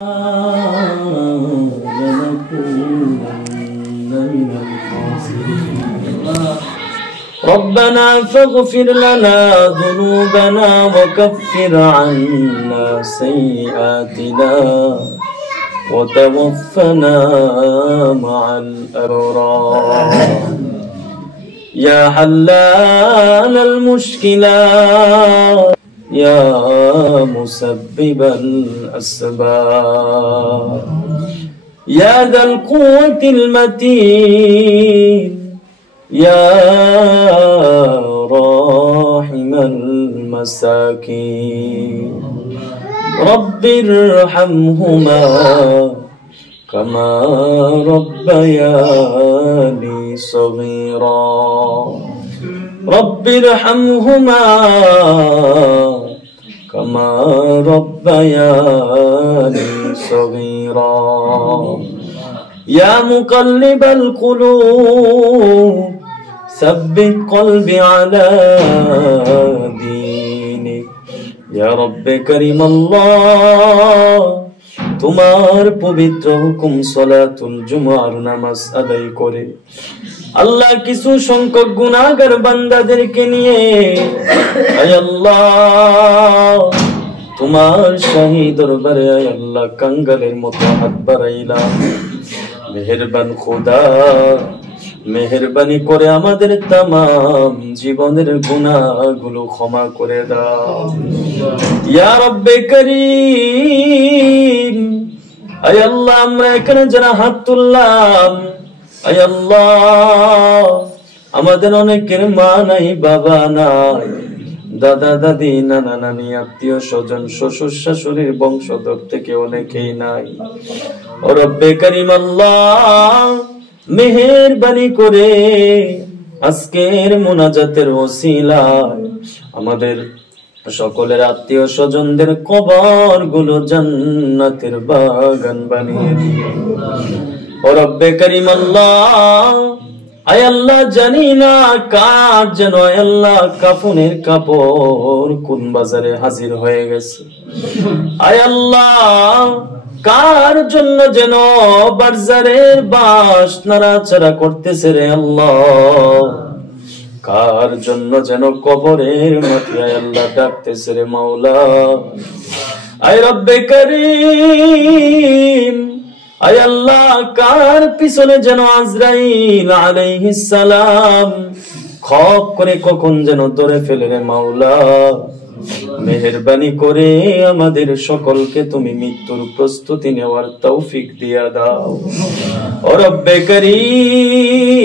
ربنا فاغفر لنا ذنوبنا وكفر عنا سيئاتنا وتوفنا مع الأبرار يا حلال المشكلات يا مسبب الأسباب يا ذا القوة المتين يا راحم المساكين رب ارحمهما كما ربياني صغيرا رب ارحمهما كما ربياني صغيرا يا مقلب القلوب ثبت قلبي على دينك يا رب كريم الله তোমার পবিত্র হুকুম সালাতুল জুমার নামাজ আদায় করে আল্লাহ কিছু সংখ্যক গুনাহগার বান্দাদেরকে নিয়ে আয় আল্লাহ তোমার শাহী দরবারে আয় আল্লাহ কাঙ্গালের মতো হাত বাড়াইলাম মেহেরবান খোদা মেহেরবানি করে আমাদের तमाम জীবনের গুনাহগুলো ক্ষমা করে দাও ইয়া রব্বে করিম আয় আল্লাহ আমরা এখানে যারা হাত তুললাম আয় আল্লাহ আমাদের অনেকের মা নাই বাবা নাই দাদা দাদি নানা নানি আত্মীয় স্বজন শ্বশুর শাশুড়ির বংশধর থেকে অনেকেই নাই ও রব্বে করিম আল্লাহ মেহেরবানি করে আজকের মুনাজাতের ওসিলায় আমাদের সকলের আত্মীয় স্বজনদের কবর গুলো জান্নাতের বাগান বানিয়ে দিও ও রব্বে করিম আল্লাহ আয় আল্লাহ জানি না কার যেন আয় আল্লাহ কাফনের কাপড় কোন বাজারে হাজির হয়ে গেছে আয় আল্লাহ কার জন্য যেন বাজারের বাঁশ নাড়াচাড়া করতেছে রে আল্লাহ কার জন্য যেন কবরের মাটি আয় আল্লাহ ডাকতেছে রে মাওলা আয় রব্বে করিম আয় আল্লাহ কার পিছনে যেন আজরাইল আলাইহিস সালাম খপ করে কখন যেন ধরে ফেলে রে মাওলা মেহেরবানি করে আমাদের সকলকে তুমি মৃত্যুর প্রস্তুতি নেওয়ার তৌফিক দিয়া দাও ও রব্বে করিম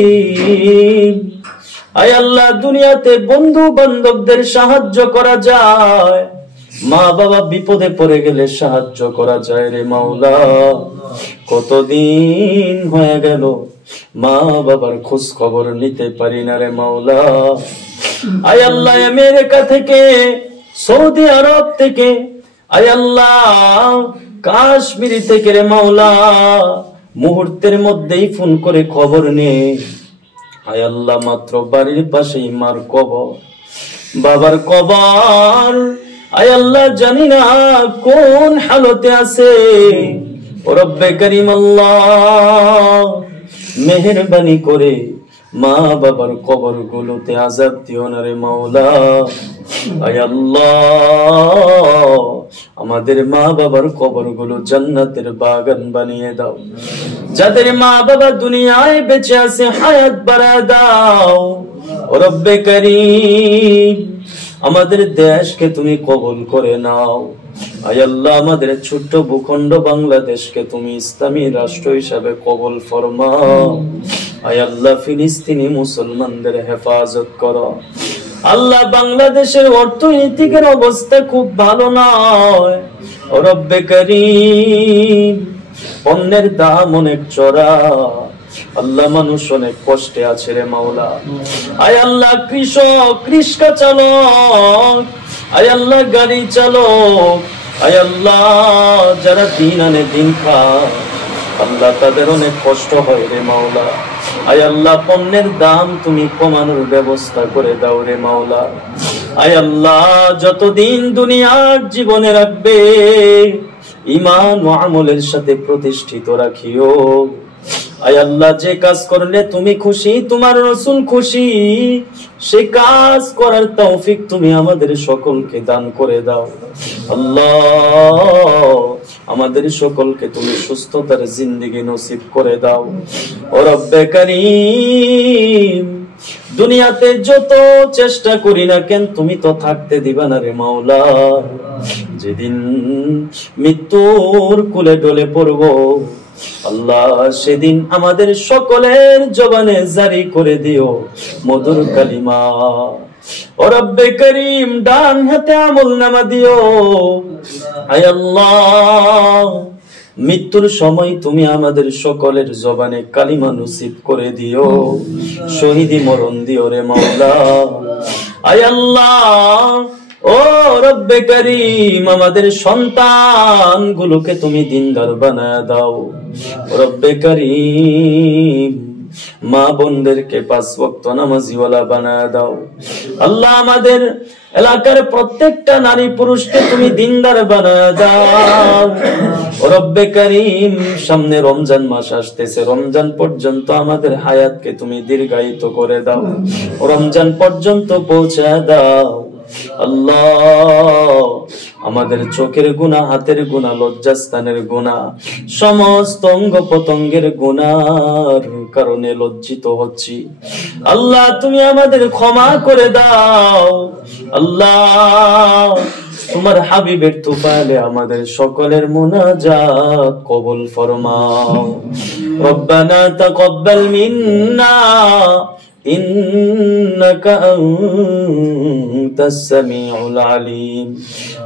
আয় আল্লাহ দুনিয়াতে বন্ধু বান্ধবদের সাহায্য করা যায় মা বাবা বিপদে পড়ে গেলে সাহায্য করা যায় রে মাওলা কতদিন হয়ে গেল মা বাবার খোঁজ খবর নিতে পারি না রে মাওলা আয় আল্লাহ আমেরিকা থেকে সৌদি আরব থেকে আয় আল্লাহ কাশ্মীর থেকে রে মাওলা মুহূর্তের মধ্যেই ফোন করে খবর নে আয় আল্লাহ মাত্র বাড়ির পাশেই মার কবর বাবার কবর আয় আল্লাহ জানি না কোন হালতে আছে ও রব্বে করিম আল্লাহ মেহেরবানি করে মা বাবার কবর গুলোতে আযাব দিও না রে মাওলা আয় আল্লাহ আমাদের মা বাবার কবর গুলো জান্নাতের বাগান বানিয়ে দাও যাদের মা বাবা দুনিয়ায় বেঁচে আছে হায়াত বাড়া দাও ও রব্বে করিম আমাদের দেশকে তুমি কবুল করে নাও আয় আল্লাহ আমাদের ছোট্ট ভূখণ্ড বাংলাদেশকে তুমি ইসলামী রাষ্ট্র হিসাবে কবুল ফরমাও আয় আল্লাহ ফিলিস্তিনি মুসলমানদের হেফাজত করো আল্লাহ বাংলাদেশের অর্থনৈতিক অবস্থা খুব ভালো নয় ও রব্বে করিম পণ্যের দাম অনেক চড়া আল্লাহ মানুষ অনেক কষ্টে আছে রে মাওলা আয় আল্লাহ কৃষক রিক্সা চালক আয় আল্লাহ গাড়ি চালক আয় আল্লাহ যারা দিন আনে দিন খায় আল্লাহ তাদের অনেক কষ্ট হয় রে মাওলা আয় আল্লাহ পণ্যের দাম তুমি কমানোর ব্যবস্থা করে দাও রে মাওলা আয় আল্লাহ যতদিন দুনিয়ার জীবনে রাখবে ঈমান ও আমলের সাথে প্রতিষ্ঠিত রাখিও। আয় আল্লাহ, যে কাজ করলে তুমি খুশি, তোমার রাসূল খুশি, সে কাজ করার তৌফিক তুমি আমাদের সকলকে দান করে দাও। আল্লাহ, আমাদের সকলকে তুমি সুস্থতার জিন্দেগি নসিব করে দাও। ও রব্বে কারীম, দুনিয়াতে যত চেষ্টা করি না কেন তুমি তো থাকতে দিবা না রে মাওলা। যেদিন মৃত্যুর কোলে ঢলে পড়ব আল্লাহ, সেদিন আমাদের সকলের জবানে জারি করে দিও মধুর কালিমা। ও রব্বে করিম, ডান হাতে আমলনামা দিও। আয় আল্লাহ, মৃত্যুর সময় তুমি আমাদের সকলের জবানে কালিমা নসিব করে দিও, শহীদি মরণ দিও রে মাওলা। আয় আল্লাহ, ও রব্বে করিম, আমাদের সন্তান গুলোকে তুমি দিনদার বানায় দাও। রব্বে করিম, মা বোনদেরকে 5 ওয়াক্ত নামাজিওয়ালা বানায় দাও। আল্লাহ, আমাদের এলাকার প্রত্যেকটা নারী পুরুষকে তুমি দিনদার বানায় দাও। রব্বে করিম, সামনে রমজান মাস আসতেছে, রমজান পর্যন্ত আমাদের হায়াতকে তুমি দীর্ঘায়িত করে দাও, রমজান পর্যন্ত পৌঁছায় দাও। আল্লাহ, আমাদের চোখের গুনাহ, হাতের গুনাহ, লজ্জাস্থানের গুনাহ, সমস্ত অঙ্গ প্রত্যঙ্গের গুনার কারণে লজ্জিত হচ্ছি। আল্লাহ, তুমি আমাদের ক্ষমা করে দাও। আল্লাহ, তোমার হাবিবের তুফালে আমাদের সকলের মুনাজাত কবুল ফরমাও। রব্বানা তাকাব্বাল মিন্না إنك أنت السميع العليم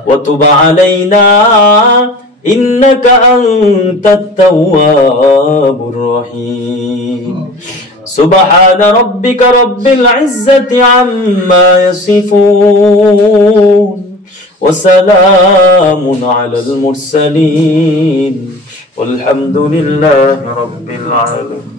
وتب علينا إنك أنت التواب الرحيم سبحان ربك رب العزة عما يصفون وسلام على المرسلين والحمد لله رب العالمين.